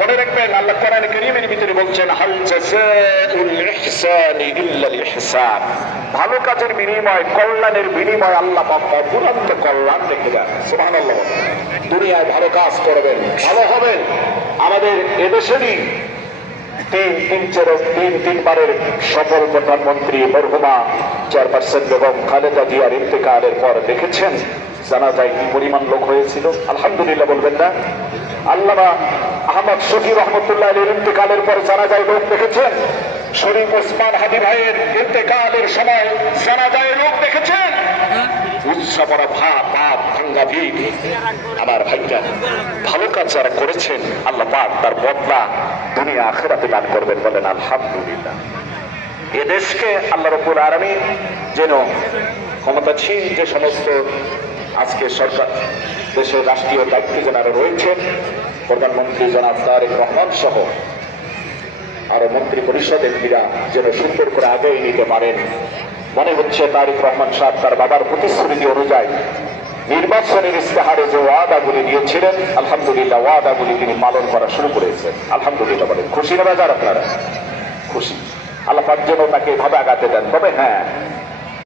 মনে রাখবেন আল্লাহ কোরআন কারীমের ভিতরে বলছেন হাল জাযাউল ইহসানি ইল্লাল ইহসান, ভালো কাজের বিনিময়, কল্যাণের বিনিময় আল্লাহ পাক অফুরন্ত কল্যাণ রেখে দেন। সুবহানাল্লাহ। দুনিয়ায় ভালো কাজ করবেন, ভালো হবেন। আমাদের এদেশেরই তিনবারের সফল প্রধানমন্ত্রী মরহুমা চেয়ারপারসন বেগম খালেদা জিয়ার ইন্তেকালের পর দেখেছেন জানাজায় কি পরিমাণ লোক হয়েছিল। আলহামদুলিল্লাহ বলবেন না? আল্লামা আহমদ শফি রহমতুল্লাহ আলীর ইন্তেকালের পর জানাজায় লোক দেখেছেন? শরীফ ওসমান হাদি ভাইয়ের ইন্তেকালের সময় জানাজায় লোক দেখেছেন? উৎসবরা ভাব ভাঙ্গা ভিড়। আমার ভাইটা ভালো কাজ যারা করেছেন আল্লাহ পাক তার বদলা দুনিয়া আখিরাতে দান করবেন। বলেন আলহামদুলিল্লাহ। এদেশকে আল্লাহ রাব্বুল আলামিন যেন ক্ষমতাসীন যে সমস্ত আজকে সরকার দেশের রাষ্ট্রীয় দায়িত্বে যারা রয়েছেন, প্রধানমন্ত্রী জনাব তারেক রহমান সহ আরো মন্ত্রী পরিষদ এমপিরা যেন সুন্দর করে আগায় নিতে পারেন। মনে হচ্ছে তারেক রহমান সাহেব তার বাবার প্রতিশ্রুতি অনুযায়ী নির্বাচনের ইস্তেহারে যে ওয়াদাগুলি দিয়েছিলেন, আলহামদুলিল্লাহ ওয়াদাগুলি তিনি পালন করা শুরু করেছেন। আলহামদুলিল্লাহ বলেন। খুশি না বাজার? আপনারা খুশি? আল্লাহ পাক যেন তাকে এভাবে আগাতে দেন। তবে হ্যাঁ,